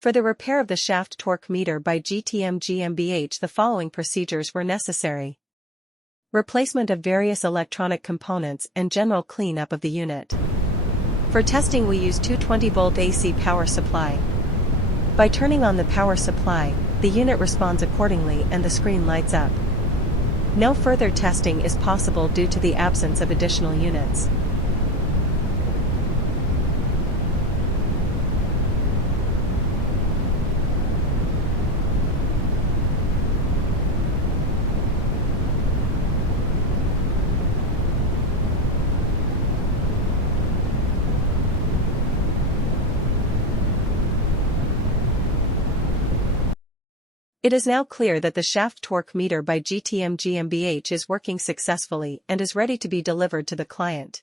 For the repair of the shaft torque meter by GTM GmbH, the following procedures were necessary. Replacement of various electronic components and general cleanup of the unit. For testing, we use 220-volt AC power supply. By turning on the power supply, the unit responds accordingly and the screen lights up. No further testing is possible due to the absence of additional units. It is now clear that the shaft torque meter by GTM GmbH is working successfully and is ready to be delivered to the client.